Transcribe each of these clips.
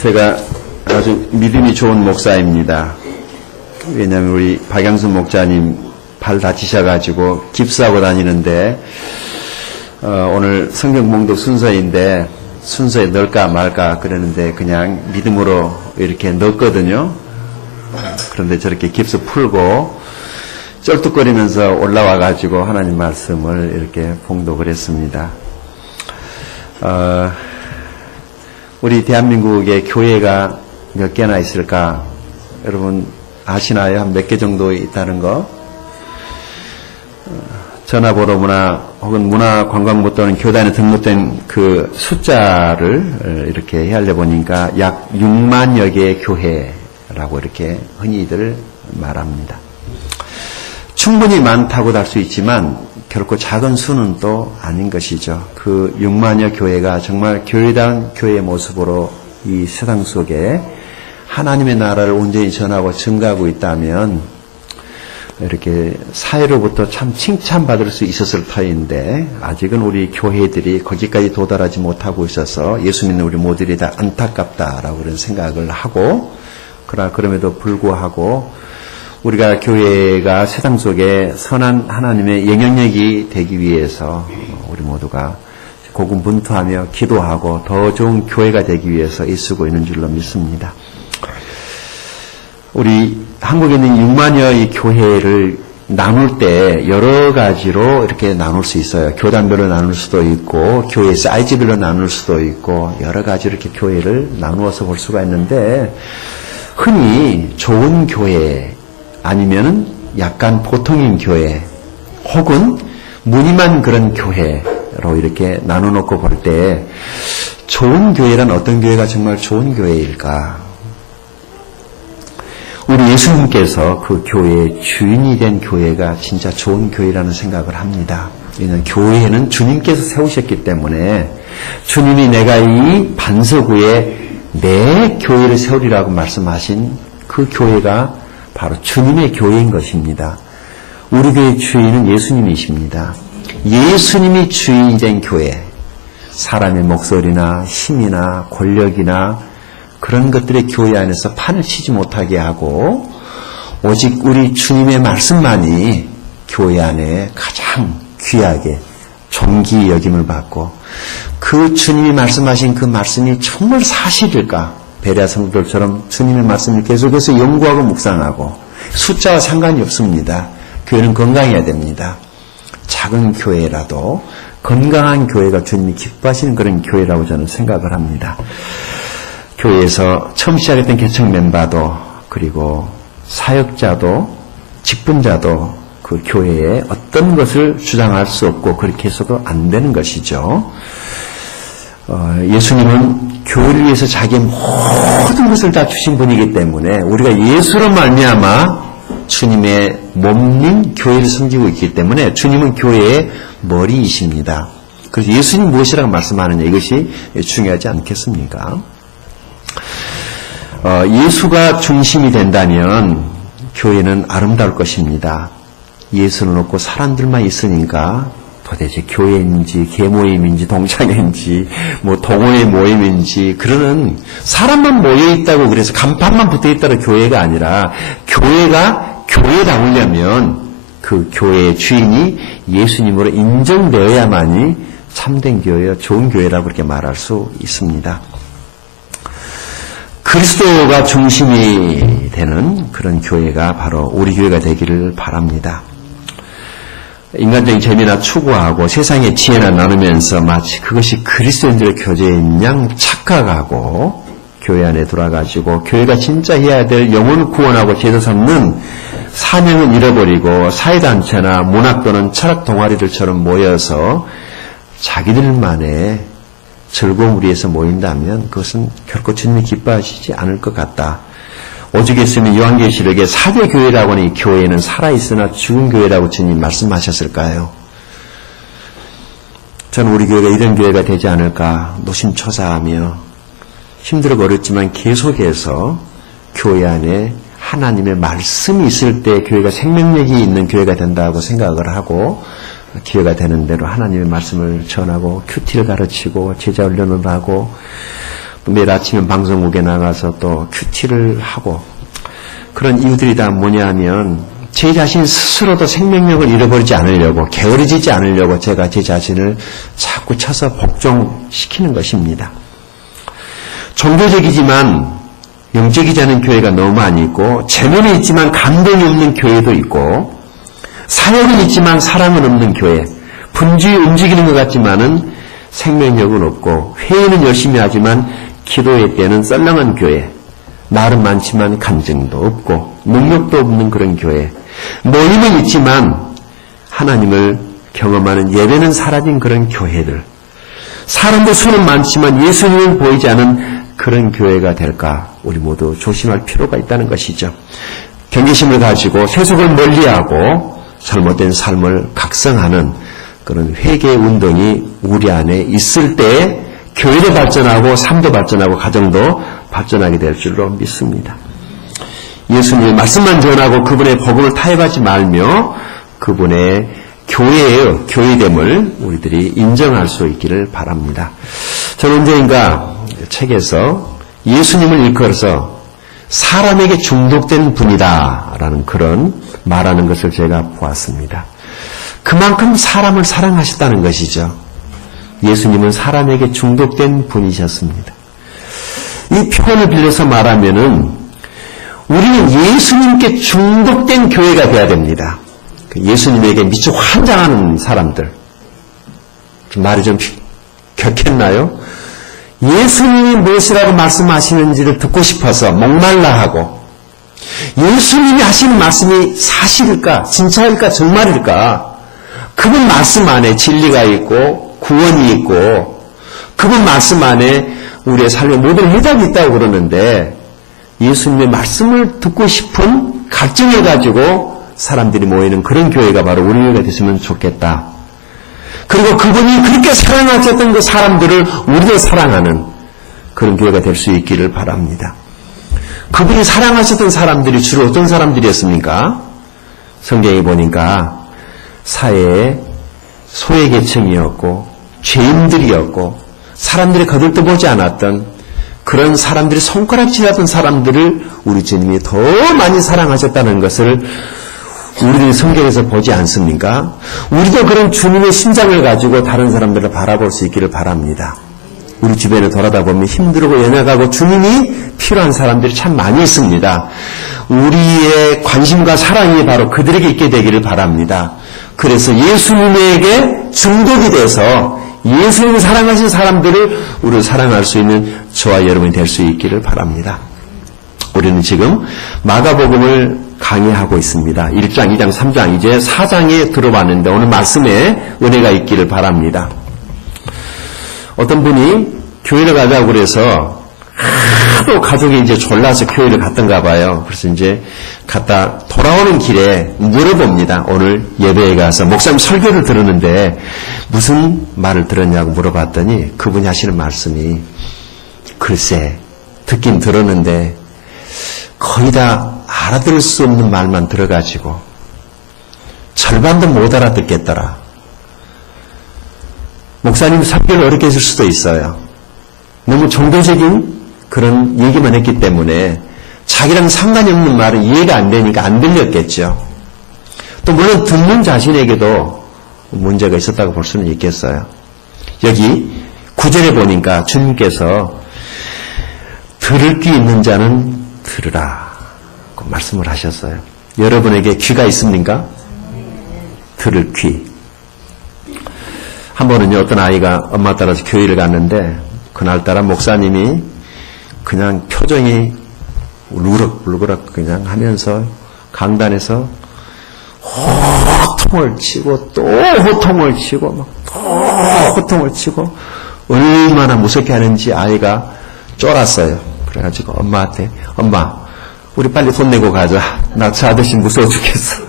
제가 아주 믿음이 좋은 목사입니다. 왜냐하면 우리 박양순 목자님 발 다치셔가지고 깁스하고 다니는데 오늘 성경 봉독 순서인데 순서에 넣을까 말까 그러는데 그냥 믿음으로 이렇게 넣었거든요. 그런데 저렇게 깁스 풀고 쩔뚝거리면서 올라와가지고 하나님 말씀을 이렇게 봉독을 했습니다. 우리 대한민국의 교회가 몇 개나 있을까? 여러분 아시나요? 한 몇 개 정도 있다는 거? 전화번호나 혹은 문화관광부 또는 교단에 등록된 그 숫자를 이렇게 헤아려 보니까 약 6만여 개의 교회라고 이렇게 흔히들 말합니다. 충분히 많다고도 할 수 있지만 결코 작은 수는 또 아닌 것이죠. 그 6만여 교회가 정말 교회다운 교회의 모습으로 이 세상 속에 하나님의 나라를 온전히 전하고 증가하고 있다면 이렇게 사회로부터 참 칭찬받을 수 있었을 터인데 아직은 우리 교회들이 거기까지 도달하지 못하고 있어서 예수 믿는 우리 모두들이 다 안타깝다라고 그런 생각을 하고 그러나 그럼에도 불구하고 우리가 교회가 세상 속에 선한 하나님의 영향력이 되기 위해서 우리 모두가 고군분투하며 기도하고 더 좋은 교회가 되기 위해서 애쓰고 있는 줄로 믿습니다. 우리 한국에 있는 6만여의 교회를 나눌 때 여러 가지로 이렇게 나눌 수 있어요. 교단별로 나눌 수도 있고 교회 사이즈별로 나눌 수도 있고 여러 가지 이렇게 교회를 나누어서 볼 수가 있는데 흔히 좋은 교회 아니면은 약간 보통인 교회 혹은 무늬만 그런 교회로 이렇게 나눠놓고 볼 때 좋은 교회란 어떤 교회가 정말 좋은 교회일까? 우리 예수님께서 그 교회의 주인이 된 교회가 진짜 좋은 교회라는 생각을 합니다. 왜냐하면 교회는 주님께서 세우셨기 때문에 주님이 내가 이 반석 위에 내 교회를 세우리라고 말씀하신 그 교회가 바로 주님의 교회인 것입니다. 우리 교회의 주인은 예수님이십니다. 예수님이 주인이 된 교회, 사람의 목소리나 힘이나 권력이나 그런 것들의 교회 안에서 판을 치지 못하게 하고 오직 우리 주님의 말씀만이 교회 안에 가장 귀하게 존귀 여김을 받고 그 주님이 말씀하신 그 말씀이 정말 사실일까? 베레아 성도들처럼 주님의 말씀을 계속해서 연구하고 묵상하고 숫자와 상관이 없습니다. 교회는 건강해야 됩니다. 작은 교회라도 건강한 교회가 주님이 기뻐하시는 그런 교회라고 저는 생각을 합니다. 교회에서 처음 시작했던 개척 멤버도 그리고 사역자도 직분자도 그 교회에 어떤 것을 주장할 수 없고 그렇게 해서도 안 되는 것이죠. 예수님은 교회를 위해서 자기의 모든 것을 다 주신 분이기 때문에 우리가 예수로 말미암아 주님의 몸인 교회를 섬기고 있기 때문에 주님은 교회의 머리이십니다. 그래서 예수님 무엇이라고 말씀하느냐 이것이 중요하지 않겠습니까? 예수가 중심이 된다면 교회는 아름다울 것입니다. 예수를 놓고 사람들만 있으니까 도대체 교회인지 개모임인지 동창회인지 뭐 동호회 모임인지 그러는 사람만 모여있다고 그래서 간판만 붙어있다고 교회가 아니라 교회가 교회다우려면 그 교회의 주인이 예수님으로 인정되어야만이 참된 교회여 좋은 교회라고 그렇게 말할 수 있습니다. 그리스도가 중심이 되는 그런 교회가 바로 우리 교회가 되기를 바랍니다. 인간적인 재미나 추구하고 세상의 지혜나 나누면서 마치 그것이 그리스도인들의 교제인 양 착각하고 교회 안에 들어와가지고 교회가 진짜 해야 될 영혼을 구원하고 제도 삼는 사명을 잃어버리고 사회단체나 문학 또는 철학 동아리들처럼 모여서 자기들만의 즐거움을 위해서 모인다면 그것은 결코 주님이 기뻐하시지 않을 것 같다. 오죽 했으면 요한계시록에 사대교회라고 하는 이 교회는 살아있으나 죽은 교회라고 주님 말씀하셨을까요? 저는 우리 교회가 이런 교회가 되지 않을까 노심초사하며 힘들고 어렵지만 계속해서 교회 안에 하나님의 말씀이 있을 때 교회가 생명력이 있는 교회가 된다고 생각을 하고 기회가 되는 대로 하나님의 말씀을 전하고 큐티를 가르치고 제자 훈련을 하고 매일 아침에 방송국에 나가서 또 큐티를 하고 그런 이유들이 다 뭐냐 하면 제 자신 스스로도 생명력을 잃어버리지 않으려고 게으르지지 않으려고 제가 제 자신을 자꾸 쳐서 복종시키는 것입니다. 종교적이지만 영적이지 않은 교회가 너무 많이 있고 체면이 있지만 감동이 없는 교회도 있고 사역은 있지만 사랑은 없는 교회 분주히 움직이는 것 같지만은 생명력은 없고 회의는 열심히 하지만 기도의 때는 썰렁한 교회 말은 많지만 간증도 없고 능력도 없는 그런 교회 모임은 있지만 하나님을 경험하는 예배는 사라진 그런 교회들 사람도 수는 많지만 예수님은 보이지 않은 그런 교회가 될까 우리 모두 조심할 필요가 있다는 것이죠. 경계심을 가지고 세속을 멀리하고 잘못된 삶을 각성하는 그런 회개 운동이 우리 안에 있을 때 교회도 발전하고 삶도 발전하고 가정도 발전하게 될 줄로 믿습니다. 예수님의 말씀만 전하고 그분의 복음을 타협하지 말며 그분의 교회의 교회됨을 우리들이 인정할 수 있기를 바랍니다. 저는 언젠가 책에서 예수님을 일컬어서 사람에게 중독된 분이다라는 그런 말하는 것을 제가 보았습니다. 그만큼 사람을 사랑하셨다는 것이죠. 예수님은 사람에게 중독된 분이셨습니다. 이 표현을 빌려서 말하면은 우리는 예수님께 중독된 교회가 되어야 됩니다. 예수님에게 미쳐 환장하는 사람들. 말이 좀 격했나요? 예수님이 무엇이라고 말씀하시는지를 듣고 싶어서 목말라 하고 예수님이 하시는 말씀이 사실일까? 진짜일까? 정말일까? 그분 말씀 안에 진리가 있고 구원이 있고 그분 말씀 안에 우리의 삶의 모든 해답이 있다고 그러는데 예수님의 말씀을 듣고 싶은 갈증을 가지고 사람들이 모이는 그런 교회가 바로 우리 교회가 됐으면 좋겠다. 그리고 그분이 그렇게 사랑하셨던 그 사람들을 우리도 사랑하는 그런 교회가 될 수 있기를 바랍니다. 그분이 사랑하셨던 사람들이 주로 어떤 사람들이었습니까? 성경에 보니까 사회의 소외계층이었고 죄인들이었고 사람들이 거들떠보지 않았던 그런 사람들이 손가락질하던 사람들을 우리 주님이 더 많이 사랑하셨다는 것을 우리들이 성경에서 보지 않습니까? 우리도 그런 주님의 심장을 가지고 다른 사람들을 바라볼 수 있기를 바랍니다. 우리 주변에 돌아다 보면 힘들고 연약하고 주님이 필요한 사람들이 참 많이 있습니다. 우리의 관심과 사랑이 바로 그들에게 있게 되기를 바랍니다. 그래서 예수님에게 중독이 돼서 예수님을 사랑하신 사람들을 우리를 사랑할 수 있는 저와 여러분이 될 수 있기를 바랍니다. 우리는 지금 마가복음을 강의하고 있습니다. 1장, 2장, 3장 이제 4장에 들어왔는데 오늘 말씀에 은혜가 있기를 바랍니다. 어떤 분이 교회를 가자고 그래서 하도 가족이 이제 졸라서 교회를 갔던가 봐요. 그래서 이제 갔다 돌아오는 길에 물어봅니다. 오늘 예배에 가서 목사님 설교를 들었는데 무슨 말을 들었냐고 물어봤더니 그분이 하시는 말씀이 글쎄 듣긴 들었는데 거의 다 알아들을 수 없는 말만 들어가지고 절반도 못 알아듣겠더라. 목사님 설교를 어렵게 했을 수도 있어요. 너무 종교적인 그런 얘기만 했기 때문에 자기랑 상관이 없는 말은 이해가 안 되니까 안 들렸겠죠. 또 물론 듣는 자신에게도 문제가 있었다고 볼 수는 있겠어요. 여기 9절에 보니까 주님께서 들을 귀 있는 자는 들으라 그 말씀을 하셨어요. 여러분에게 귀가 있습니까? 들을 귀. 한 번은요 어떤 아이가 엄마 따라서 교회를 갔는데 그날따라 목사님이 그냥 표정이 울그럭울그럭 그냥 하면서 강단에서 호통을 치고 또 호통을 치고 막 또 호통을 치고 얼마나 무섭게 하는지 아이가 쫄았어요. 그래가지고 엄마한테 엄마 우리 빨리 돈 내고 가자. 나 저 아저씨 무서워 죽겠어.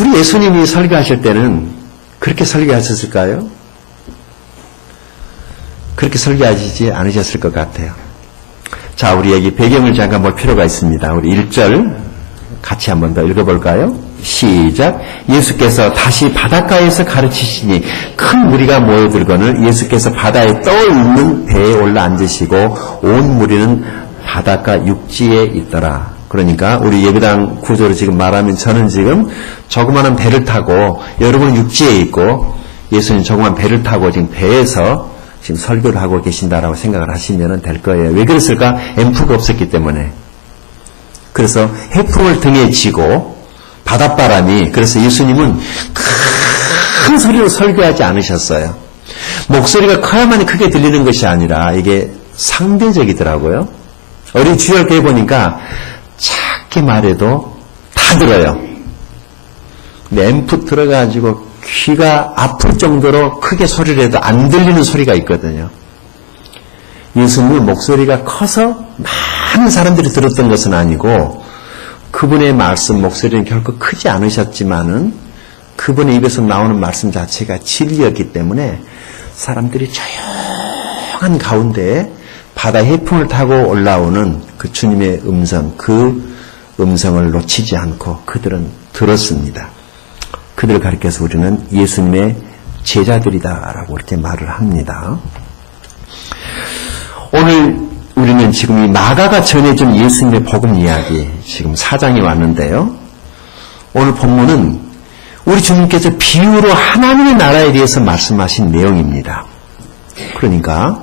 우리 예수님이 설교하실 때는 그렇게 설교하셨을까요? 그렇게 설교하시지 않으셨을 것 같아요. 자, 우리 여기 배경을 잠깐 볼 필요가 있습니다. 우리 1절 같이 한번 더 읽어볼까요? 시작. 예수께서 다시 바닷가에서 가르치시니 큰 무리가 모여들거늘 예수께서 바다에 떠 있는 배에 올라 앉으시고 온 무리는 바닷가 육지에 있더라. 그러니까 우리 예배당 구조로 지금 말하면 저는 지금 조그마한 배를 타고 여러분은 육지에 있고 예수님 조그만 배를 타고 지금 배에서 지금 설교를 하고 계신다라고 생각을 하시면 될 거예요. 왜 그랬을까? 앰프가 없었기 때문에. 그래서 해풍을 등에 지고 바닷바람이, 그래서 예수님은 큰 소리로 설교하지 않으셨어요. 목소리가 커야만 크게 들리는 것이 아니라 이게 상대적이더라고요. 어린 주일교회 보니까 작게 말해도 다 들어요. 근데 앰프 들어가지고 귀가 아플 정도로 크게 소리를 해도 안 들리는 소리가 있거든요. 예수님은 목소리가 커서 많은 사람들이 들었던 것은 아니고 그분의 말씀, 목소리는 결코 크지 않으셨지만은 그분의 입에서 나오는 말씀 자체가 진리였기 때문에 사람들이 조용한 가운데 바다 해풍을 타고 올라오는 그 주님의 음성, 그 음성을 놓치지 않고 그들은 들었습니다. 그들을 가리켜서 우리는 예수님의 제자들이다라고 이렇게 말을 합니다. 오늘 우리는 지금 이 마가가 전해준 예수님의 복음 이야기, 지금 4장이 왔는데요. 오늘 본문은 우리 주님께서 비유로 하나님의 나라에 대해서 말씀하신 내용입니다. 그러니까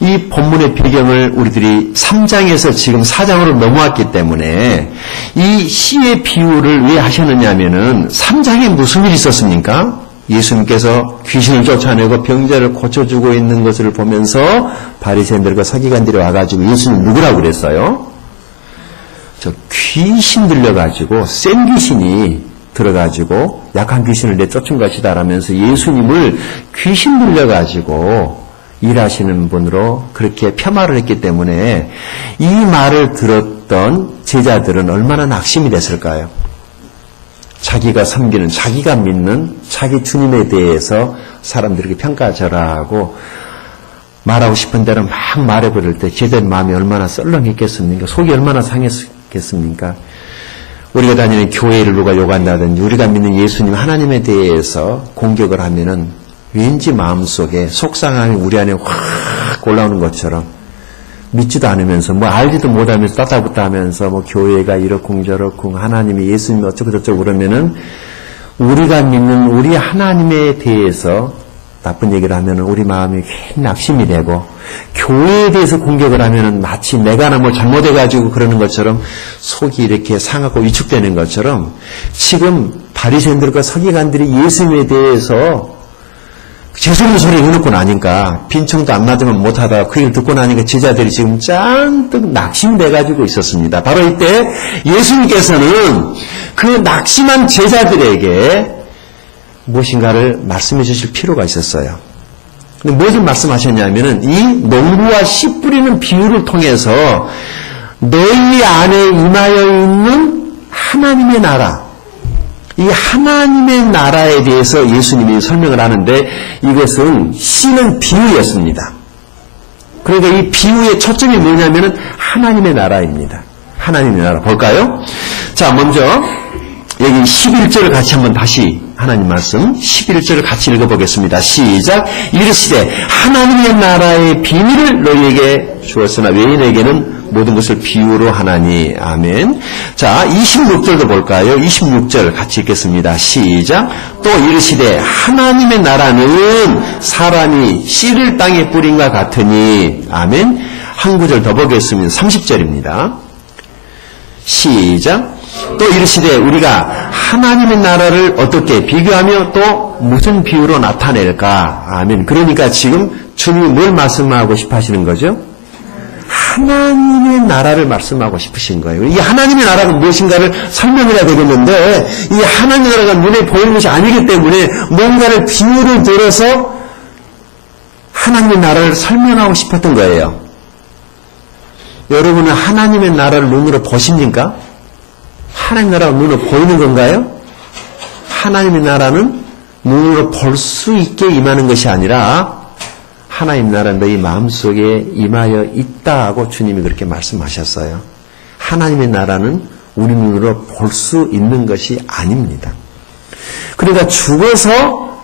이 본문의 배경을 우리들이 3장에서 지금 4장으로 넘어왔기 때문에 이 시의 비유를 왜 하셨느냐 하면은 3장에 무슨 일이 있었습니까? 예수님께서 귀신을 쫓아내고 병자를 고쳐주고 있는 것을 보면서 바리새인들과 서기관들이 와가지고 예수님 누구라고 그랬어요? 저 귀신 들려가지고 센 귀신이 들어가지고 약한 귀신을 내쫓은 것이다 라면서 예수님을 귀신 들려가지고 일하시는 분으로 그렇게 폄하를 했기 때문에 이 말을 들었던 제자들은 얼마나 낙심이 됐을까요? 자기가 섬기는, 자기가 믿는 자기 주님에 대해서 사람들에게 평가절하하고 말하고 싶은 대로 막 말해버릴 때 제자의 마음이 얼마나 썰렁했겠습니까? 속이 얼마나 상했겠습니까? 우리가 다니는 교회를 누가 욕한다든지 우리가 믿는 예수님 하나님에 대해서 공격을 하면은 왠지 마음속에 속상함이 우리 안에 확 올라오는 것처럼 믿지도 않으면서 뭐 알지도 못하면서 따따붙다 하면서 뭐 교회가 이렇쿵 저렇쿵 하나님이 예수님이 어쩌고 저쩌고 그러면은 우리가 믿는 우리 하나님에 대해서 나쁜 얘기를 하면은 우리 마음이 괜히 낙심이 되고 교회에 대해서 공격을 하면은 마치 내가 뭘 잘못해가지고 그러는 것처럼 속이 이렇게 상하고 위축되는 것처럼 지금 바리새인들과 서기관들이 예수님에 대해서 죄송한 소리 해놓고 나니까 빈청도 안 맞으면 못하다가 그 일 듣고 나니까 제자들이 지금 짠뜩 낙심돼가지고 있었습니다. 바로 이때 예수님께서는 그 낙심한 제자들에게 무엇인가를 말씀해 주실 필요가 있었어요. 근데 무엇을 말씀하셨냐면은 이 농부와 씨 뿌리는 비유를 통해서 너희 안에 임하여 있는 하나님의 나라, 이 하나님의 나라에 대해서 예수님이 설명을 하는데 이것은 씨는 비유였습니다. 그러니까 이 비유의 초점이 뭐냐면은 하나님의 나라입니다. 하나님의 나라 볼까요? 자, 먼저 여기 11절을 같이 한번 다시 하나님 말씀 11절을 같이 읽어보겠습니다. 시작. 이르시되 하나님의 나라의 비밀을 너희에게 주었으나 외인에게는 모든 것을 비유로 하나니. 아멘. 자, 26절도 볼까요? 26절 같이 읽겠습니다. 시작. 또 이르시되 하나님의 나라는 사람이 씨를 땅에 뿌린과 같으니. 아멘. 한 구절 더 보겠습니다. 30절입니다. 시작. 또 이르시되 우리가 하나님의 나라를 어떻게 비교하며 또 무슨 비유로 나타낼까? 아멘. 그러니까 지금 주님이 뭘 말씀하고 싶어 하시는 거죠? 하나님의 나라를 말씀하고 싶으신 거예요. 이 하나님의 나라가 무엇인가를 설명을 해야 되겠는데 이 하나님의 나라가 눈에 보이는 것이 아니기 때문에 뭔가를 비유를 들어서 하나님의 나라를 설명하고 싶었던 거예요. 여러분은 하나님의 나라를 눈으로 보십니까? 하나님의 나라가 눈으로 보이는 건가요? 하나님의 나라는 눈으로 볼 수 있게 임하는 것이 아니라 하나님 나라는 너희 마음속에 임하여 있다고 주님이 그렇게 말씀하셨어요. 하나님의 나라는 우리 눈으로 볼 수 있는 것이 아닙니다. 그러니까 죽어서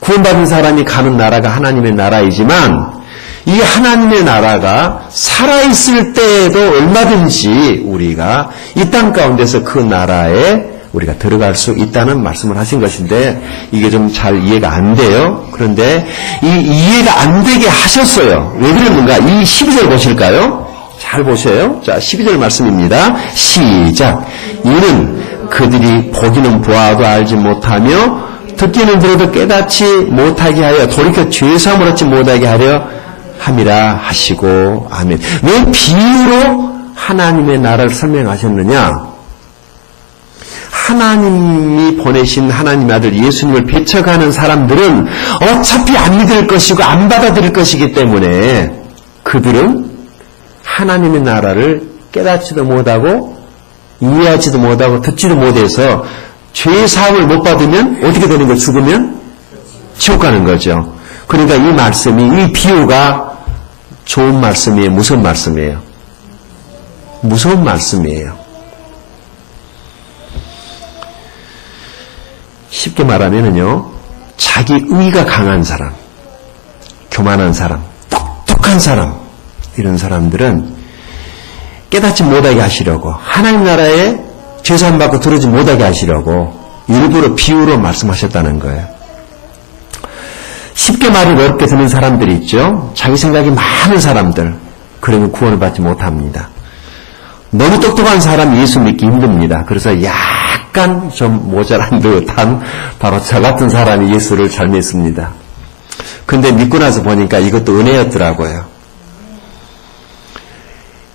구원받은 사람이 가는 나라가 하나님의 나라이지만 이 하나님의 나라가 살아있을 때에도 얼마든지 우리가 이 땅 가운데서 그 나라에 우리가 들어갈 수 있다는 말씀을 하신 것인데 이게 좀 잘 이해가 안 돼요. 그런데 이 이해가 안 되게 하셨어요. 왜 그랬는가? 이 12절 보실까요? 잘 보세요. 자, 12절 말씀입니다. 시작. 이는 그들이 보기는 보아도 알지 못하며 듣기는 들어도 깨닫지 못하게 하여 돌이켜 죄사함을 얻지 못하게 하려 함이라 하시고 아멘. 왜 비유로 하나님의 나라를 설명하셨느냐? 하나님이 보내신 하나님의 아들 예수님을 배척하는 사람들은 어차피 안 믿을 것이고 안 받아들일 것이기 때문에 그들은 하나님의 나라를 깨닫지도 못하고 이해하지도 못하고 듣지도 못해서 죄의 사함을 못 받으면 어떻게 되는 거예요? 죽으면 지옥 가는 거죠. 그러니까 이 말씀이, 이 비유가 좋은 말씀이에요? 무서운 말씀이에요? 무서운 말씀이에요. 쉽게 말하면은요, 자기 의가 강한 사람, 교만한 사람, 똑똑한 사람, 이런 사람들은 깨닫지 못하게 하시려고, 하나님 나라에 죄사함 받고 들어오지 못하게 하시려고 일부러 비유로 말씀하셨다는 거예요. 쉽게 말을 어렵게 듣는 사람들이 있죠. 자기 생각이 많은 사람들, 그러면 구원을 받지 못합니다. 너무 똑똑한 사람 예수 믿기 힘듭니다. 그래서 약간 좀 모자란 듯한 바로 저 같은 사람이 예수를 잘 믿습니다. 근데 믿고 나서 보니까 이것도 은혜였더라고요.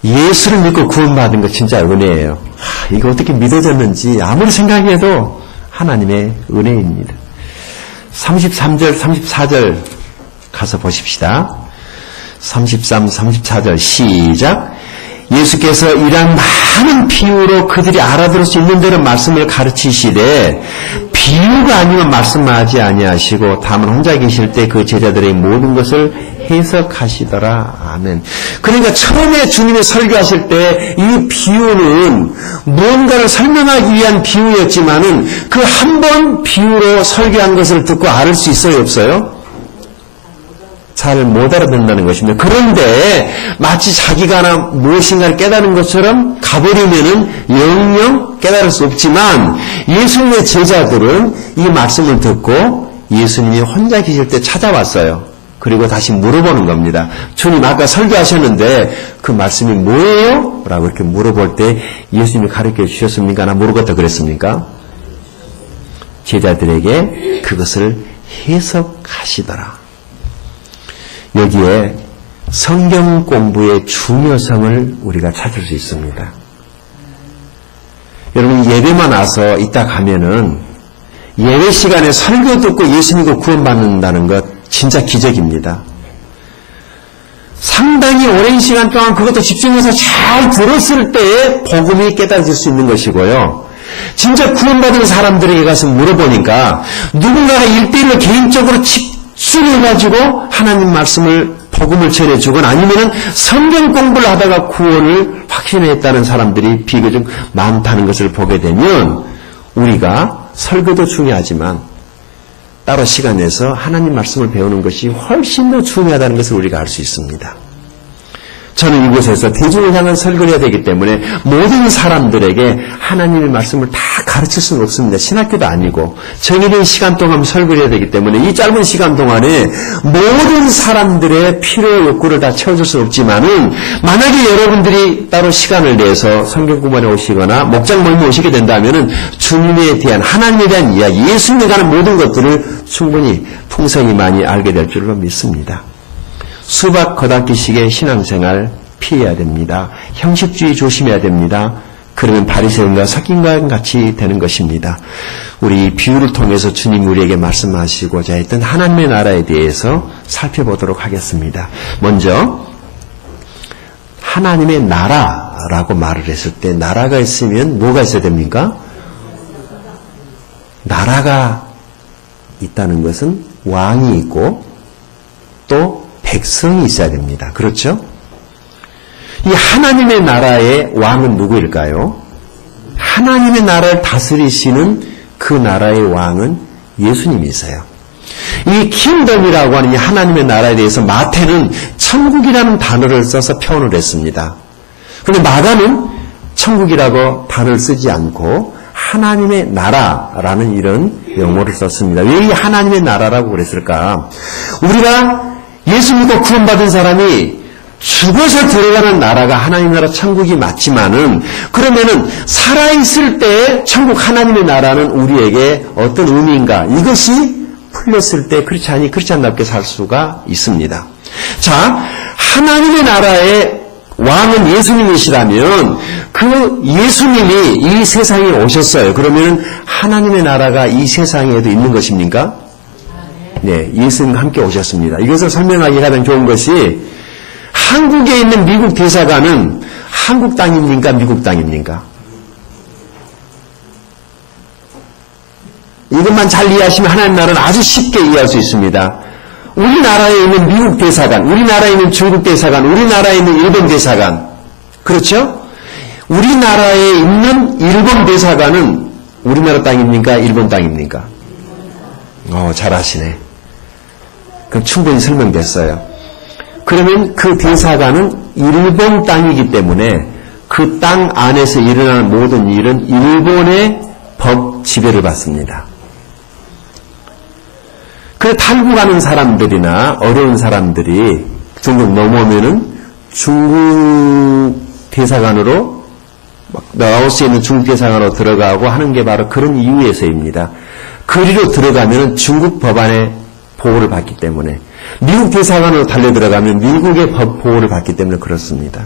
예수를 믿고 구원받은 거 진짜 은혜예요. 이거 어떻게 믿어졌는지 아무리 생각해도 하나님의 은혜입니다. 33절, 34절 가서 보십시다. 33, 34절 시작. 예수께서 이러한 많은 비유로 그들이 알아들을 수 있는 대로 말씀을 가르치시되 비유가 아니면 말씀하지 아니하시고 다만 혼자 계실 때 그 제자들의 모든 것을 해석하시더라. 아멘. 그러니까 처음에 주님이 설교하실 때 이 비유는 무언가를 설명하기 위한 비유였지만은 그 한 번 비유로 설교한 것을 듣고 알을 수 있어요, 없어요? 잘 못 알아듣는다는 것입니다. 그런데 마치 자기가 무엇인가를 깨달은 것처럼 가버리면은 영영 깨달을 수 없지만 예수님의 제자들은 이 말씀을 듣고 예수님이 혼자 계실 때 찾아왔어요. 그리고 다시 물어보는 겁니다. 주님 아까 설교하셨는데 그 말씀이 뭐예요? 라고 이렇게 물어볼 때 예수님이 가르쳐 주셨습니까? 나 모르겠다 그랬습니까? 제자들에게 그것을 해석하시더라. 여기에 성경 공부의 중요성을 우리가 찾을 수 있습니다. 여러분 예배만 와서 이따 가면은 예배 시간에 설교 듣고 예수 믿고 구원받는다는 것 진짜 기적입니다. 상당히 오랜 시간 동안 그것도 집중해서 잘 들었을 때에 복음이 깨달아질 수 있는 것이고요. 진짜 구원받은 사람들에게 가서 물어보니까 누군가가 1대1로 개인적으로 집중해가지고 하나님 말씀을 복음을 전해주거나 아니면은 성경 공부를 하다가 구원을 확신했다는 사람들이 비교적 많다는 것을 보게 되면 우리가 설교도 중요하지만 따로 시간 내서 하나님 말씀을 배우는 것이 훨씬 더 중요하다는 것을 우리가 알 수 있습니다. 저는 이곳에서 대중을 향한 설교를 해야 되기 때문에 모든 사람들에게 하나님의 말씀을 다 가르칠 수는 없습니다. 신학교도 아니고 정해진 시간 동안 설교를 해야 되기 때문에 이 짧은 시간 동안에 모든 사람들의 필요 욕구를 다 채워줄 수는 없지만은 만약에 여러분들이 따로 시간을 내서 성경 공부에 오시거나 목장 모임에 오시게 된다면은 주님에 대한 하나님에 대한 이야기, 예수님에 관한 모든 것들을 충분히 풍성히 많이 알게 될 줄로 믿습니다. 수박 겉핥기식의 신앙생활 피해야 됩니다. 형식주의 조심해야 됩니다. 그러면 바리새인과 섞인과 같이 되는 것입니다. 우리 비유를 통해서 주님 우리에게 말씀하시고자 했던 하나님의 나라에 대해서 살펴보도록 하겠습니다. 먼저 하나님의 나라라고 말을 했을 때 나라가 있으면 뭐가 있어야 됩니까? 나라가 있다는 것은 왕이 있고 또 백성이 있어야 됩니다. 그렇죠? 이 하나님의 나라의 왕은 누구일까요? 하나님의 나라를 다스리시는 그 나라의 왕은 예수님이세요. 이 킹덤이라고 하는 이 하나님의 나라에 대해서 마태는 천국이라는 단어를 써서 표현을 했습니다. 그런데 마가는 천국이라고 단어를 쓰지 않고 하나님의 나라라는 이런 용어를 썼습니다. 왜 이 하나님의 나라라고 그랬을까? 우리가 예수 믿고 구원받은 사람이 죽어서 들어가는 나라가 하나님 나라 천국이 맞지만은, 그러면은 살아있을 때 천국 하나님의 나라는 우리에게 어떤 의미인가? 이것이 풀렸을 때 크리스찬답게 살 수가 있습니다. 자, 하나님의 나라의 왕은 예수님이시라면 그 예수님이 이 세상에 오셨어요. 그러면 하나님의 나라가 이 세상에도 있는 것입니까? 네, 예수님과 함께 오셨습니다. 이것을 설명하기 가장 좋은 것이, 한국에 있는 미국 대사관은 한국 땅입니까? 미국 땅입니까? 이것만 잘 이해하시면 하나님 나라는 아주 쉽게 이해할 수 있습니다. 우리나라에 있는 미국 대사관, 우리나라에 있는 중국 대사관, 우리나라에 있는 일본 대사관, 그렇죠? 우리나라에 있는 일본 대사관은 우리나라 땅입니까? 일본 땅입니까? 잘하시네. 그럼 충분히 설명됐어요. 그러면 그 대사관은 일본 땅이기 때문에 그 땅 안에서 일어나는 모든 일은 일본의 법 지배를 받습니다. 그 탈북하는 사람들이나 어려운 사람들이 중국 넘어오면은 중국 대사관으로, 라오스에 있는 중국 대사관으로 들어가고 하는 게 바로 그런 이유에서입니다. 그리로 들어가면은 중국 법안의 보호를 받기 때문에, 미국 대사관으로 달려 들어가면 미국의 법 보호를 받기 때문에 그렇습니다.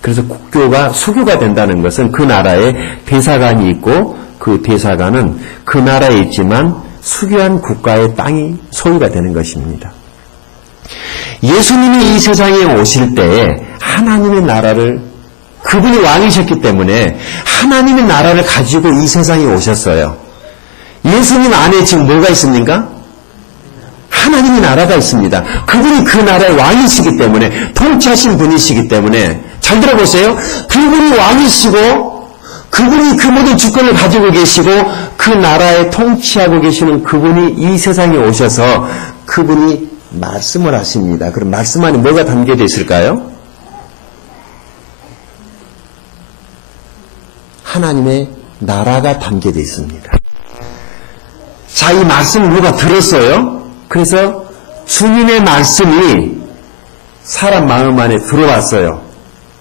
그래서 국교가 수교가 된다는 것은 그 나라에 대사관이 있고 그 대사관은 그 나라에 있지만 수교한 국가의 땅이 소유가 되는 것입니다. 예수님이 이 세상에 오실 때에 하나님의 나라를, 그분이 왕이셨기 때문에 하나님의 나라를 가지고 이 세상에 오셨어요. 예수님 안에 지금 뭐가 있습니까? 하나님의 나라가 있습니다. 그분이 그 나라의 왕이시기 때문에, 통치하신 분이시기 때문에, 잘 들어보세요. 그분이 왕이시고 그분이 그 모든 주권을 가지고 계시고 그 나라에 통치하고 계시는 그분이 이 세상에 오셔서 그분이 말씀을 하십니다. 그럼 말씀 안에 뭐가 담겨져 있을까요? 하나님의 나라가 담겨져 있습니다. 자, 이 말씀을 누가 들었어요? 그래서 주님의 말씀이 사람 마음 안에 들어왔어요.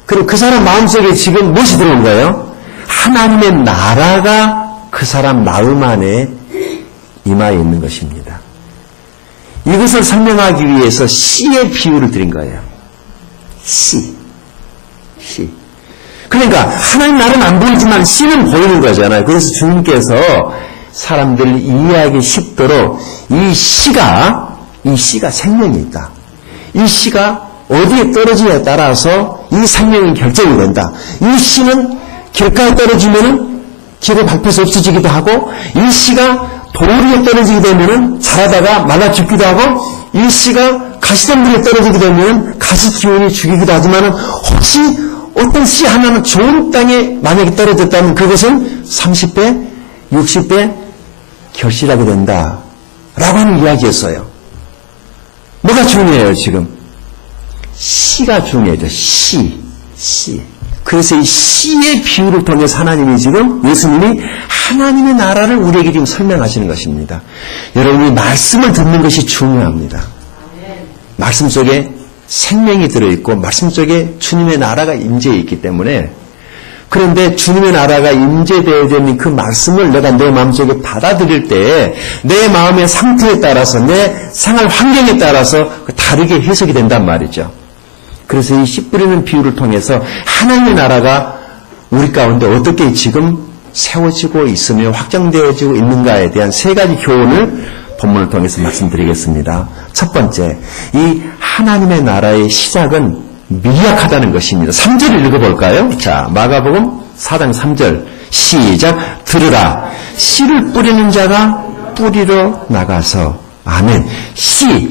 그리고 그 사람 마음속에 지금 무엇이 들어온 거예요? 하나님의 나라가 그 사람 마음 안에 임하여 있는 것입니다. 이것을 설명하기 위해서 씨의 비유를 드린 거예요. 씨. 그러니까 하나님 나라는 안 보이지만 씨는 보이는 거잖아요. 그래서 주님께서 사람들을 이해하기 쉽도록 이 씨가 생명이 있다. 이 씨가 어디에 떨어지냐에 따라서 이 생명이 결정이 된다. 이 씨는 길가에 떨어지면은 길을 밟혀서 없어지기도 하고, 이 씨가 돌 위에 떨어지게 되면은 자라다가 말라 죽기도 하고, 이 씨가 가시덤불에 떨어지게 되면은 가시 기운이 죽이기도 하지만은, 혹시 어떤 씨 하나는 좋은 땅에 만약에 떨어졌다면 그것은 30배, 60배 결실하게 된다. 라고 하는 이야기였어요. 뭐가 중요해요, 지금? 씨가 중요하죠. 씨. 그래서 이 씨의 비유를 통해서 하나님이 지금, 예수님이 하나님의 나라를 우리에게 지금 설명하시는 것입니다. 여러분이 말씀을 듣는 것이 중요합니다. 말씀 속에 생명이 들어있고 말씀 속에 주님의 나라가 임재해 있기 때문에, 그런데 주님의 나라가 임재되어야 되는 그 말씀을 내가 내 마음속에 받아들일 때 내 마음의 상태에 따라서, 내 생활 환경에 따라서 다르게 해석이 된단 말이죠. 그래서 이 씨 뿌리는 비유를 통해서 하나님의 나라가 우리 가운데 어떻게 지금 세워지고 있으며 확장되어지고 있는가에 대한 세 가지 교훈을 본문을 통해서 말씀드리겠습니다. 첫 번째, 이 하나님의 나라의 시작은 미약하다는 것입니다. 3절을 읽어볼까요? 자, 마가복음 4장 3절 시작. 들으라. 씨를 뿌리는 자가 뿌리러 나가서. 아멘. 씨.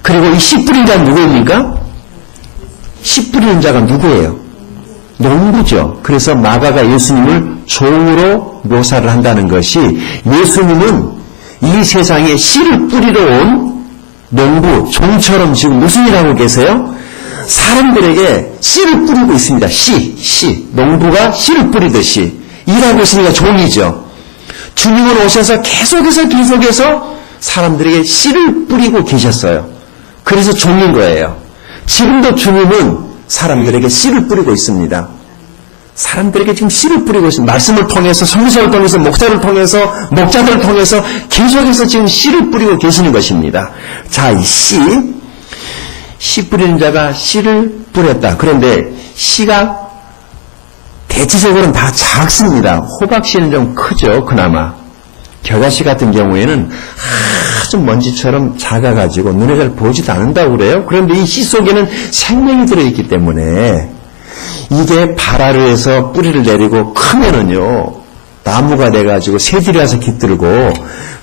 그리고 이 씨 뿌린 자는 누구입니까? 씨 뿌리는 자가 누구예요? 농부죠. 그래서 마가가 예수님을 종으로 묘사를 한다는 것이 예수님은 이 세상에 씨를 뿌리러 온 농부, 종처럼 지금 무슨 일 하고 계세요? 사람들에게 씨를 뿌리고 있습니다. 씨. 농부가 씨를 뿌리듯이 일하고 있으니까 종이죠. 주님은 오셔서 계속해서 사람들에게 씨를 뿌리고 계셨어요. 그래서 종인 거예요. 지금도 주님은 사람들에게 씨를 뿌리고 있습니다. 사람들에게 지금 씨를 뿌리고 있습니다. 말씀을 통해서, 성서를 통해서, 목사를 통해서, 목자들을 통해서 계속해서 지금 씨를 뿌리고 계시는 것입니다. 자, 이 씨 뿌리는 자가 씨를 뿌렸다. 그런데 씨가 대체적으로는 다 작습니다. 호박씨는 좀 크죠, 그나마. 겨자씨 같은 경우에는 아주 먼지처럼 작아가지고 눈에 잘 보이지도 않는다고 그래요. 그런데 이 씨 속에는 생명이 들어있기 때문에 이게 발화를 해서 뿌리를 내리고 크면은요, 나무가 돼가지고 새들이 와서 깃들고,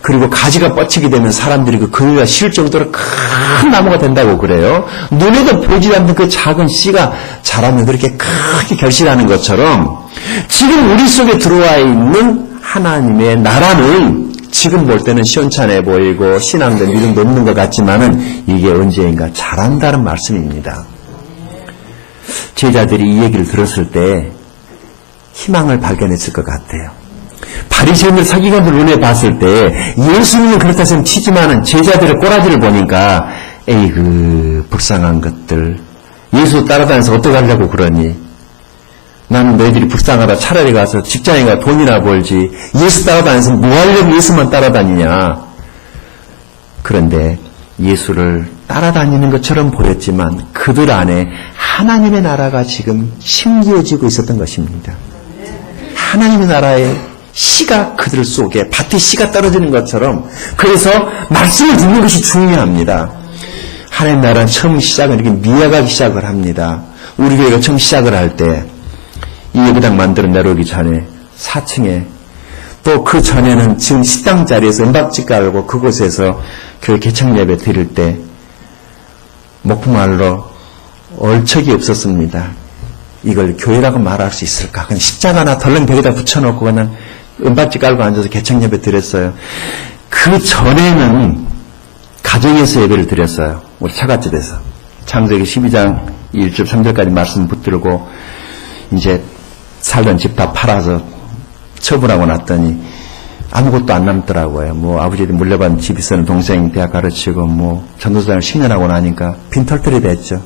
그리고 가지가 뻗치게 되면 사람들이 그 그늘가 실 정도로 큰 나무가 된다고 그래요. 눈에도 보이지 않는 그 작은 씨가 자라면 그렇게 크게 결실하는 것처럼 지금 우리 속에 들어와 있는 하나님의 나라는 지금 볼 때는 시원찮아 보이고 신앙도 믿음도 없는 것 같지만은 이게 언제인가 자란다는 말씀입니다. 제자들이 이 얘기를 들었을 때 희망을 발견했을 것 같아요. 바리새인들 서기관들 눈에 봤을 때 예수님은 그렇다 해서 치지만은 제자들의 꼬라지를 보니까 에이그 불쌍한 것들, 예수 따라다녀서 어떡하려고 그러니? 나는 너희들이 불쌍하다. 차라리 가서 직장에 가 돈이나 벌지. 예수 따라다녀서 뭐 하려고 예수만 따라다니냐. 그런데 예수를 따라다니는 것처럼 보였지만 그들 안에 하나님의 나라가 지금 심기어지고 있었던 것입니다. 하나님의 나라의 씨가 그들 속에 밭에 씨가 떨어지는 것처럼, 그래서 말씀을 듣는 것이 중요합니다. 하나님 나라는 처음 시작은 이렇게 미약하게 시작을 합니다. 우리 교회가 처음 시작을 할 때 이 예배당 만들어 내려오기 전에 4층에, 또 그 전에는 지금 식당 자리에서 은박지 깔고 그곳에서 교회 개창 예배 드릴 때 목포말로 얼척이 없었습니다. 이걸 교회라고 말할 수 있을까? 그냥 십자가나 덜렁 벽에다 붙여놓고 그냥 은박지 깔고 앉아서 개창 예배 드렸어요. 그 전에는 가정에서 예배를 드렸어요. 우리 차갓집에서. 창세기 12장 1절 3절까지 말씀 붙들고 이제 살던 집 다 팔아서 처분하고 났더니 아무것도 안 남더라고요. 뭐 아버지도 물려받은 집 있었는 동생이 대학 가르치고 뭐 전도사를 10년 하고 나니까 빈털털이 됐죠.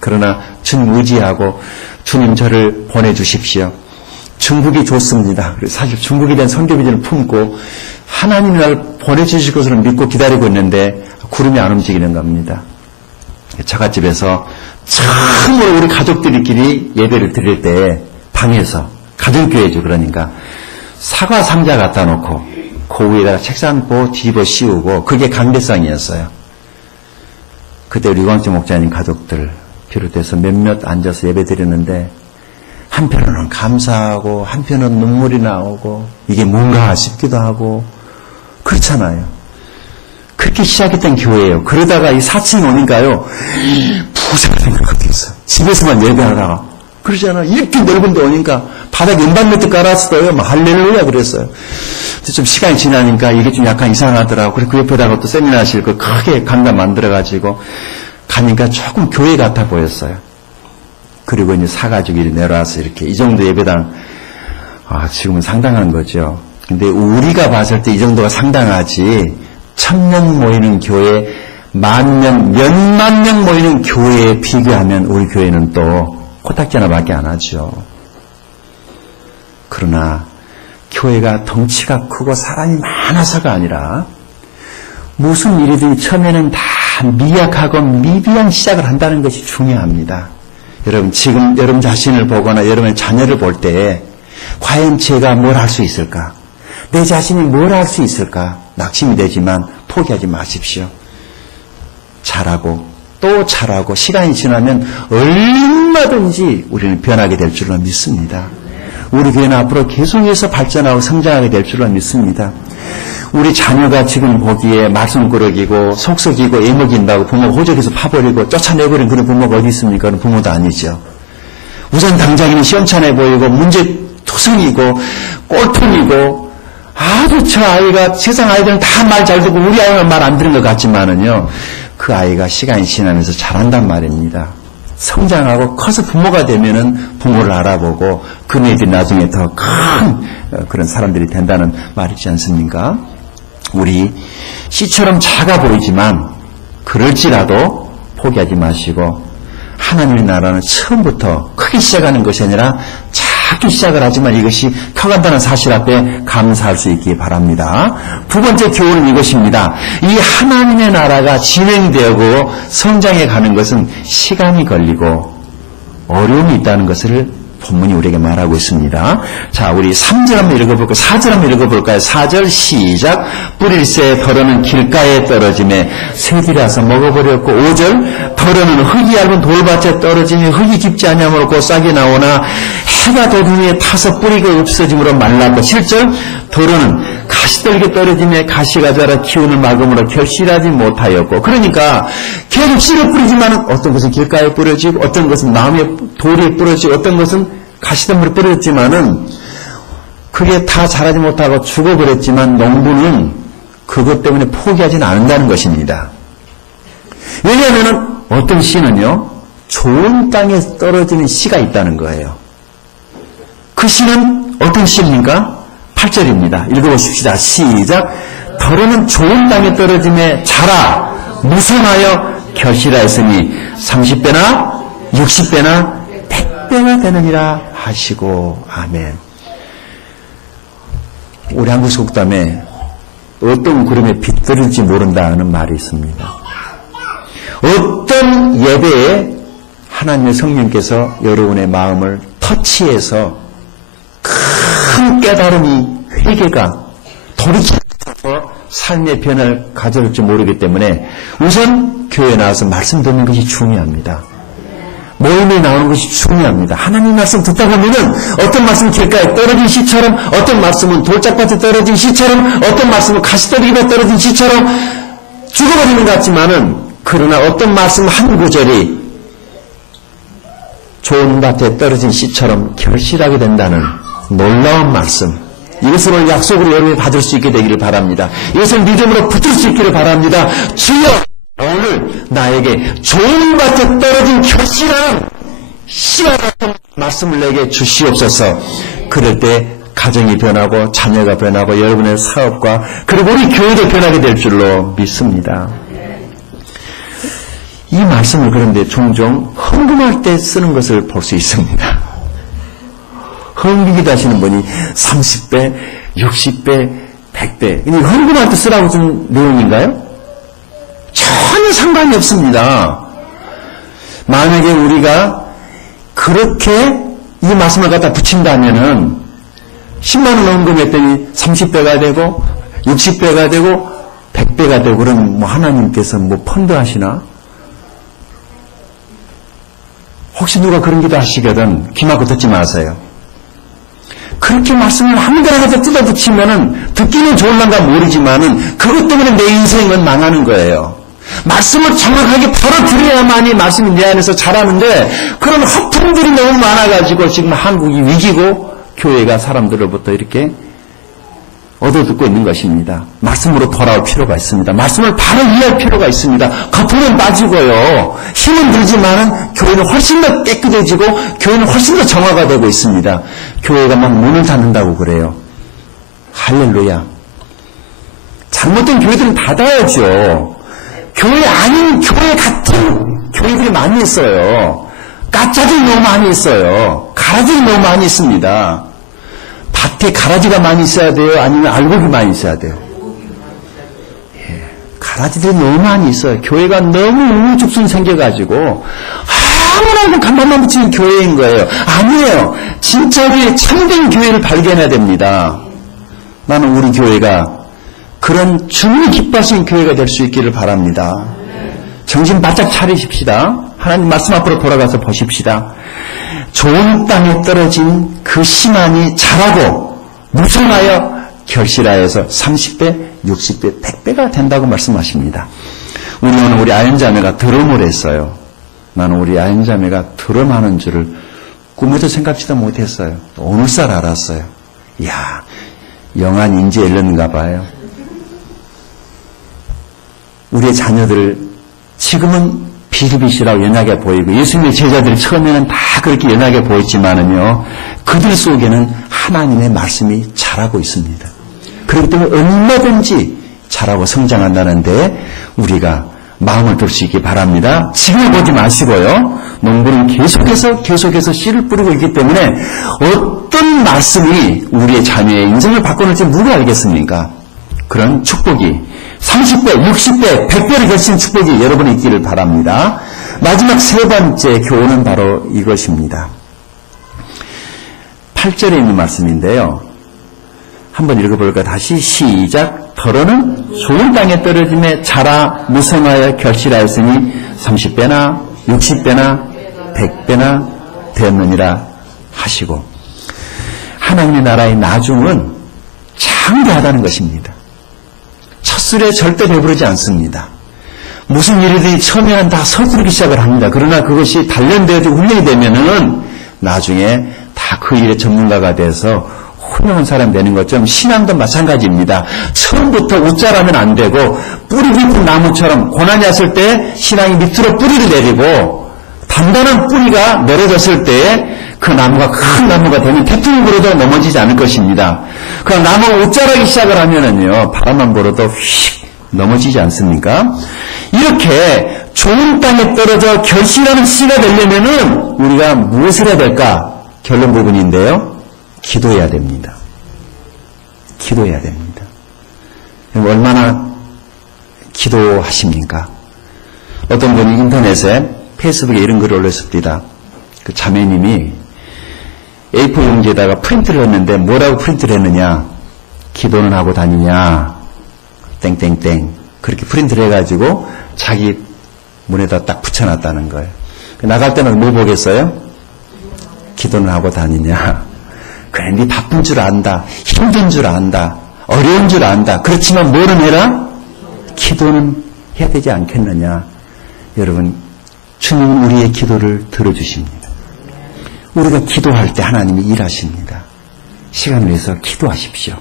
그러나 주님 의지하고 주님 저를 보내주십시오. 중국이 좋습니다. 사실 중국에 대한 선교 비전을 품고 하나님이 날 보내주실 것을 믿고 기다리고 있는데 구름이 안 움직이는 겁니다. 처갓집에서 처음으로 우리 가족들끼리 예배를 드릴 때 방에서, 가정교회죠. 그러니까 사과 상자 갖다 놓고 그 위에다가 책상 보 뒤집어 씌우고 그게 강대상이었어요. 그때 우리 유광재 목자님 가족들 비롯해서 몇몇 앉아서 예배 드렸는데 한편으로는 감사하고 한편은 눈물이 나오고 이게 뭔가 싶기도 하고 그렇잖아요. 그렇게 시작했던 교회예요. 그러다가 이 4층에 오니까요, 부자가 된 것 같았어요. 집에서만 예배하다가. 그러잖아. 이렇게 넓은 데 오니까 바닥에 은반 매트 깔았어요. 막 할렐루야 그랬어요. 근데 좀 시간이 지나니까 이게 좀 약간 이상하더라고. 그래서 그 옆에다가 또 세미나 하실 거 크게 강단 만들어가지고 가니까 조금 교회 같아 보였어요. 그리고 이제 사가지고 내려와서 이렇게 이 정도 예배당, 지금은 상당한 거죠. 근데 우리가 봤을 때 이 정도가 상당하지, 1000명 모이는 교회, 10,000명, 몇만 명 모이는 교회에 비교하면 우리 교회는 또 코딱지 하나밖에 안 하죠. 그러나 교회가 덩치가 크고 사람이 많아서가 아니라 무슨 일이든 처음에는 다 미약하고 미비한 시작을 한다는 것이 중요합니다. 여러분, 지금 여러분 자신을 보거나 여러분의 자녀를 볼 때 과연 제가 뭘 할 수 있을까? 내 자신이 뭘 할 수 있을까? 낙심이 되지만 포기하지 마십시오. 잘하고 또 잘하고 시간이 지나면 얼마든지 우리는 변하게 될 줄로 믿습니다. 우리 교회는 앞으로 계속해서 발전하고 성장하게 될 줄로 믿습니다. 우리 자녀가 지금 보기에 말썽꾸러기고 속썩이고 애먹인다고 부모가 호적에서 파버리고 쫓아내버린 그런 부모가 어디 있습니까? 그런 부모도 아니죠. 우선 당장에는 시원찮아 보이고 문제투성이고 꼴통이고 아주 저 아이가 세상 아이들은 다 말 잘 듣고 우리 아이만 말 안 듣는 것 같지만은요, 그 아이가 시간이 지나면서 잘한단 말입니다. 성장하고 커서 부모가 되면은 부모를 알아보고 그 애들이 나중에 더 큰 그런 사람들이 된다는 말이지 않습니까? 우리 씨처럼 작아 보이지만 그럴지라도 포기하지 마시고 하나님의 나라는 처음부터 크게 시작하는 것이 아니라 작게 시작을 하지만 이것이 커간다는 사실 앞에 감사할 수 있기 바랍니다. 두 번째 교훈은 이것입니다. 이 하나님의 나라가 진행되고 성장해 가는 것은 시간이 걸리고 어려움이 있다는 것을 본문이 우리에게 말하고 있습니다. 자, 우리 3절 한번 읽어볼까요? 4절 한번 읽어볼까요? 4절 시작. 뿌릴새 덜어는 길가에 떨어짐에 새들이라서 먹어버렸고, 5절 덜어는 흙이 얇은 돌밭에 떨어지니 흙이 깊지 아니하므로 곧 싹이 나오나 해가 돋은 후에 타서 뿌리가 없어짐으로 말랐고, 7절 덜어는 가시떨기 떨어짐에 가시가 자라 기운을 막음으로 결실하지 못하였고. 그러니까 계속 씨를 뿌리지만 어떤 것은 길가에 뿌려지고 어떤 것은 나무에 돌에 뿌려지고 어떤 것은 가시덤불에 뿌렸지만은 그게 다 자라지 못하고 죽어버렸지만 농부는 그것 때문에 포기하지는 않는다는 것입니다. 왜냐하면 어떤 씨는요, 좋은 땅에 떨어지는 씨가 있다는 거예요. 그 씨는 어떤 씨입니까? 8절입니다. 읽어보십시다. 시작. 덜어는 좋은 땅에 떨어짐에 자라 무성하여 결실하였으니 30배나 60배나 100배가 되느니라 하시고. 아멘. 우리 한국 속담에 어떤 구름에 빛들을지 모른다는 말이 있습니다. 어떤 예배에 하나님의 성령께서 여러분의 마음을 터치해서 큰 깨달음이, 회개가 돌이켜서 삶의 변화를 가져올지 모르기 때문에 우선 교회에 나와서 말씀 듣는 것이 중요합니다. 모임에 나오는 것이 중요합니다. 하나님 말씀 듣다 보면은 어떤 말씀은 길가에 떨어진 씨처럼, 어떤 말씀은 돌짝밭에 떨어진 씨처럼, 어떤 말씀은 가시떨기에 떨어진 씨처럼 죽어버리는 것 같지만은, 그러나 어떤 말씀 한 구절이 좋은 밭에 떨어진 씨처럼 결실하게 된다는 놀라운 말씀, 이것을 오늘 약속으로 여러분이 받을 수 있게 되기를 바랍니다. 이것을 믿음으로 붙들 수 있기를 바랍니다. 주여, 오늘 나에게 좋은 밭에 떨어진 결실하는 씨와 같은 말씀을 내게 주시옵소서. 그럴 때 가정이 변하고 자녀가 변하고 여러분의 사업과 그리고 우리 교회도 변하게 될 줄로 믿습니다. 이 말씀을 그런데 종종 헌금할 때 쓰는 것을 볼 수 있습니다. 헌금기도 하시는 분이 30배, 60배, 100배. 헌금할 때 쓰라고 준 내용인가요? 전혀 상관이 없습니다. 만약에 우리가 그렇게 이 말씀을 갖다 붙인다면은 10만 원 헌금했더니 30배가 되고 60배가 되고 100배가 되고, 그럼 뭐 하나님께서 뭐 펀드 하시나? 혹시 누가 그런 기도 하시거든 귀 막고 듣지 마세요. 그렇게 말씀을 한가닥 뜯어붙이면은 듣기는 좋을란가 모르지만은 그것 때문에 내 인생은 망하는 거예요. 말씀을 정확하게 바로 들어야만이 말씀이 내 안에서 자라는데, 그런 허풍들이 너무 많아가지고 지금 한국이 위기고 교회가 사람들로부터 이렇게 얻어듣고 있는 것입니다. 말씀으로 돌아올 필요가 있습니다. 말씀을 바로 이해할 필요가 있습니다. 겉으로는 빠지고요, 힘은 들지만은 교회는 훨씬 더 깨끗해지고 교회는 훨씬 더 정화가 되고 있습니다. 교회가 막 문을 닫는다고 그래요. 할렐루야. 잘못된 교회들은 닫아야죠. 교회 아닌 교회 같은 교회들이 많이 있어요. 가짜들이 너무 많이 있어요. 가라지들이 너무 많이 있습니다. 밭에 가라지가 많이 있어야 돼요? 아니면 알곡이 많이 있어야 돼요? 예, 가라지들이 너무 많이 있어요. 교회가 너무 우후죽순 생겨가지고 아무나 간판만 붙이는 교회인 거예요. 아니에요. 진짜 우리 참된 교회를 발견해야 됩니다. 나는 우리 교회가 그런 주님이 기뻐하시는 교회가 될 수 있기를 바랍니다. 정신 바짝 차리십시다. 하나님 말씀 앞으로 돌아가서 보십시다. 좋은 땅에 떨어진 그 씨만이 자라고 무성하여 결실하여서 30배, 60배, 100배가 된다고 말씀하십니다. 우리 오늘 우리 아연자매가 드럼을 했어요. 나는 우리 아연자매가 드럼하는 줄을 꿈에도 생각지도 못했어요. 오늘살 알았어요. 이야, 영안 인지에 일렀는가 봐요. 우리의 자녀들 지금은 비실비실하고 연약해 보이고 예수님의 제자들이 처음에는 다 그렇게 연약해 보였지만은요, 그들 속에는 하나님의 말씀이 자라고 있습니다. 그렇기 때문에 얼마든지 자라고 성장한다는데 우리가 마음을 둘 수 있기 바랍니다. 지금을 보지 마시고요. 농부는 계속해서 씨를 뿌리고 있기 때문에 어떤 말씀이 우리의 자녀의 인생을 바꿔놓을지 누가 알겠습니까? 그런 축복이 30배, 60배, 100배를 결신 축복이 여러분이 있기를 바랍니다. 마지막 세 번째 교훈은 바로 이것입니다. 8절에 있는 말씀인데요. 한번 읽어볼까? 다시 시작. 더러는 좋은 땅에 떨어짐에 자라 무성하여 결실하였으니 30배나 60배나 100배나 되었느니라 하시고, 하나님의 나라의 나중은 장대하다는 것입니다. 첫술에 절대 배부르지 않습니다. 무슨 일이든지 처음에는 다 서두르기 시작을 합니다. 그러나 그것이 단련되어지고 훈련이 되면은 나중에 다 그 일의 전문가가 돼서 훌륭한 사람 되는 것처럼 신앙도 마찬가지입니다. 처음부터 웃자라면 안 되고 뿌리 깊은 나무처럼 고난이 왔을 때 신앙이 밑으로 뿌리를 내리고 단단한 뿌리가 내려졌을 때 그 나무가 큰 나무가 되면 태풍이 불어도 넘어지지 않을 것입니다. 그 나무가 웃자라기 시작을 하면은요, 바람만 불어도 휙 넘어지지 않습니까? 이렇게 좋은 땅에 떨어져 결실하는 씨가 되려면은 우리가 무엇을 해야 될까? 결론 부분인데요. 기도해야 됩니다. 기도해야 됩니다. 얼마나 기도하십니까? 어떤 분이 인터넷에 페이스북에 이런 글을 올렸습니다. 그 자매님이 A4 용지에다가 프린트를 했는데 뭐라고 프린트를 했느냐? 기도는 하고 다니냐? 땡땡땡. 그렇게 프린트를 해가지고 자기 문에다 딱 붙여놨다는 거예요. 나갈 때는 뭐 보겠어요? 기도는 하고 다니냐? 그래, 네 바쁜 줄 안다. 힘든 줄 안다. 어려운 줄 안다. 그렇지만 뭐는 해라? 기도는 해야 되지 않겠느냐? 여러분, 주님은 우리의 기도를 들어주십니다. 우리가 기도할 때 하나님이 일하십니다. 시간을 내서 기도하십시오.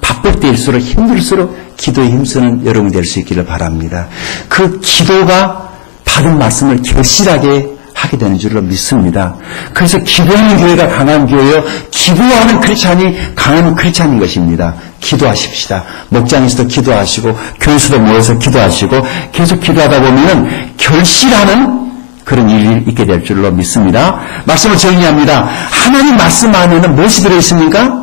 바쁠 때일수록 힘들수록 기도에 힘쓰는 여러분 될 수 있기를 바랍니다. 그 기도가 받은 말씀을 결실하게 하게 되는 줄로 믿습니다. 그래서 기도하는 교회가 강한 교회요, 기도하는 크리스찬이 강한 크리스찬인 것입니다. 기도하십시다. 목장에서도 기도하시고 교회에서도 모여서 기도하시고 계속 기도하다 보면 결실하는 그런 일이 있게 될 줄로 믿습니다. 말씀을 정리합니다. 하나님 말씀 안에는 무엇이 들어있습니까?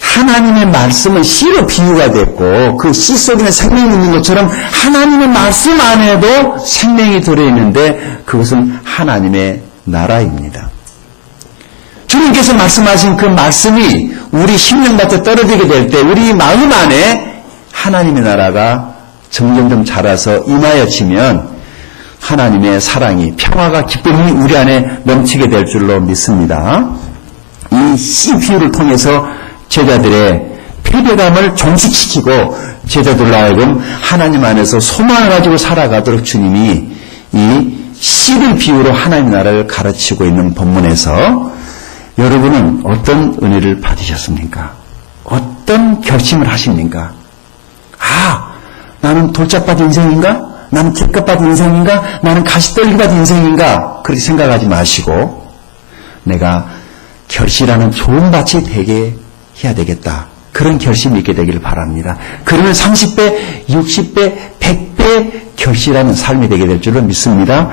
하나님의 말씀은 씨로 비유가 됐고 그 씨 속에는 생명이 있는 것처럼 하나님의 말씀 안에도 생명이 들어있는데 그것은 하나님의 나라입니다. 주님께서 말씀하신 그 말씀이 우리 심령밭에 떨어지게 될 때 우리 마음 안에 하나님의 나라가 점점점 자라서 임하여지면 하나님의 사랑이, 평화가, 기쁨이 우리 안에 넘치게 될 줄로 믿습니다. 이 씨 비유를 통해서 제자들의 패배감을 종식시키고 제자들로 하여금 하나님 안에서 소망을 가지고 살아가도록 주님이 이 씨를 비유로 하나님 나라를 가르치고 있는 본문에서 여러분은 어떤 은혜를 받으셨습니까? 어떤 결심을 하십니까? 아, 나는 돌짝밭 인생인가? 나는 깃값밭 인생인가? 나는 가시떨기밭 인생인가? 그렇게 생각하지 마시고 내가 결실하는 좋은 밭이 되게 해야 되겠다. 그런 결심이 있게 되기를 바랍니다. 그러면 30배, 60배, 100배 결실하는 삶이 되게 될 줄로 믿습니다.